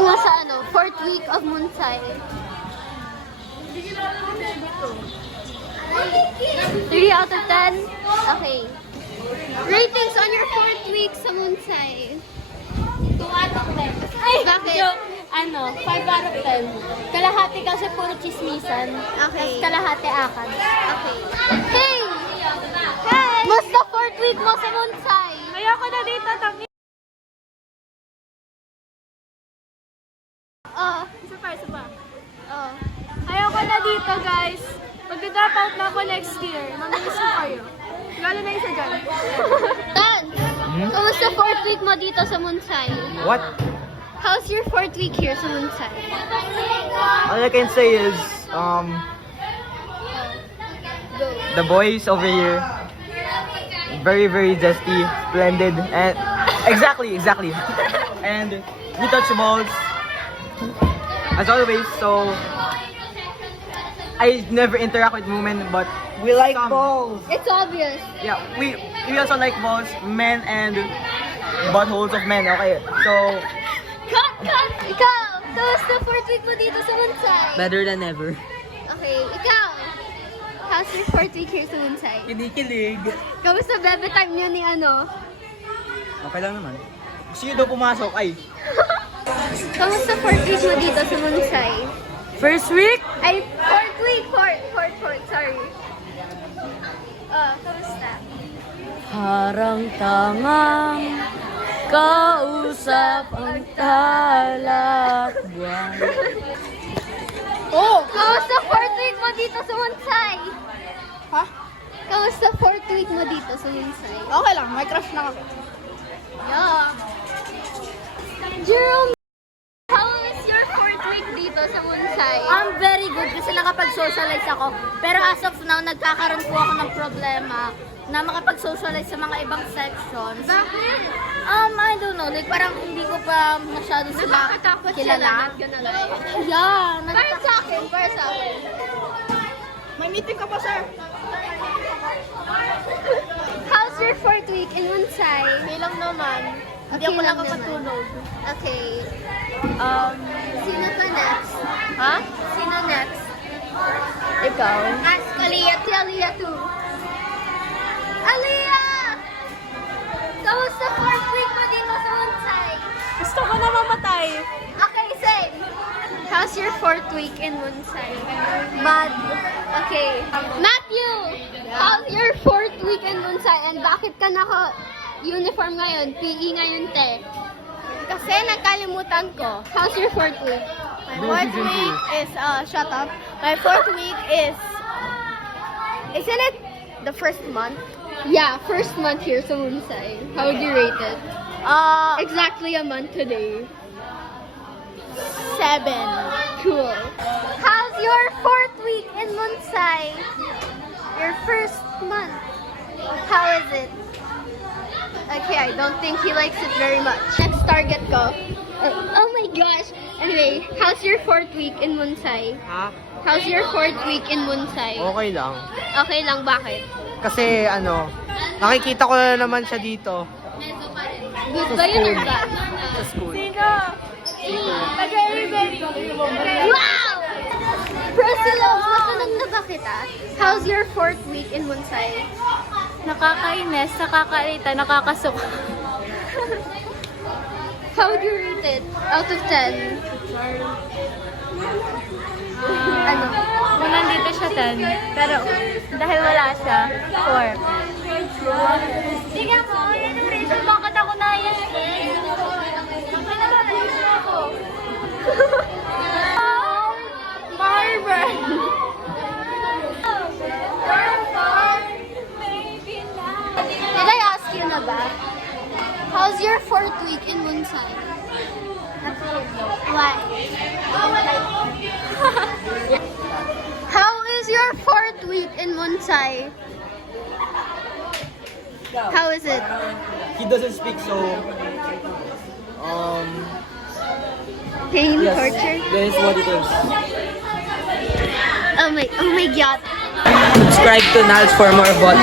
rating mo sa ano, 4th week of Munsay? 3 out of 10? Okay. Ratings on your 4th week sa Munsay? 2 out of 10. Bakit? Ano, 5 out of 10. Kalahati kasi puro chismisan. Okay. Tapos kalahati akad. Okay. Hey! Hey! Musta 4th week mo sa Munsay? Ayoko na dito, Tami. Oh. Isa pa. Oh. Ayoko na dito, guys. Magda-drop out na ako next year. Mamiss ko kayo. Lalo na isa dyan. Dan! Kamusta 4th week mo dito sa Munsay? What? How's your 4th week here sa Munsay? All I can say is, Go. the boys over here, very, very zesty, splendid, and exactly. And we touch the balls, as always, so I never interact with women, but we like balls. It's obvious. Yeah, we also like balls, men and buttholes of men, okay? So, Cut! Ikaw! Kamusta 4th week mo dito sa Munsay? better than ever. Okay, ikaw! How's your 4th week here sa Munsay? Kinikilig. Kamusta bebe time niyo ni ano? Okay lang naman. Gusto nyo daw pumasok, ay. Kamusta 4th week mo dito sa Munsay? First week? Ay, 4th week! 4th, sorry. Kamusta? Harang tangang kausap ang talakbuhan. Oh! Kamusta 4th week mo dito sa Munsay? Ha? Kamusta 4th week mo dito sa Munsay? Okay lang, may crush na ako. Yeah. Jerome, how was your 4th week dito sa Munsay? I'm very good kasi nakapag-socialize ako. Pero as of now, nagkakaroon po ako ng problema na makapag-socialize sa mga ibang sections. Bakit? I don't know, like parang hindi ko pa masyado sila kilala. Yeah, Para sa akin. May meeting ka pa, sir. How's your 4th week in Munsay? Okay lang naman. Hindi Okay ako lang nakakatulog. Okay. Sino pa next? Ha? Sino next? Ikaw? Ask Aliyah. Si Aliyah too. Aliyah! Kamusta 4th week mo dito sa Munsay? Gusto ko na mamatay. Okay, same. How's your 4th week in Munsay? Bad. Okay. Matthew! How's your 4th week in Munsay? And bakit ka naka-uniform ngayon? PE ngayon, te. Kasi nakalimutan ko. How's your 4th week? My 4th week is, shut up. My 4th week is, isn't it the first month? Yeah, first month here sa Munsay. How would you rate it? Exactly a month today. 7. Cool. How's your 4th week in Munsay? Your first month. How is it? Okay, I don't think he likes it very much. Next target go. Oh my gosh. Anyway, how's your 4th week in Munsay? Ha? How's your 4th week in Munsay? Okay lang. Okay lang, bakit? Kasi nakikita ko na naman siya dito. Good ba yun or bad? Sa school. Sino? Nag-everybody. Wow! Priscilla, matanong na ba kita? How's your 4th week in Munsay? Nakakainis, nakakaita, nakakasuka. How would you rate it? Out of 10? Ano? Kung nandito siya 10, pero dahil wala siya, 4. Sige mo, yan yung reason bakit ako naiyak. Marvin! Did I ask you na ba? How's your 4th week in Munsay? Why? How is your 4th week in Munsay? How is it? He doesn't speak, so Pain, yes, torture? that is what it is. Oh my god. Subscribe to Nals for more bot.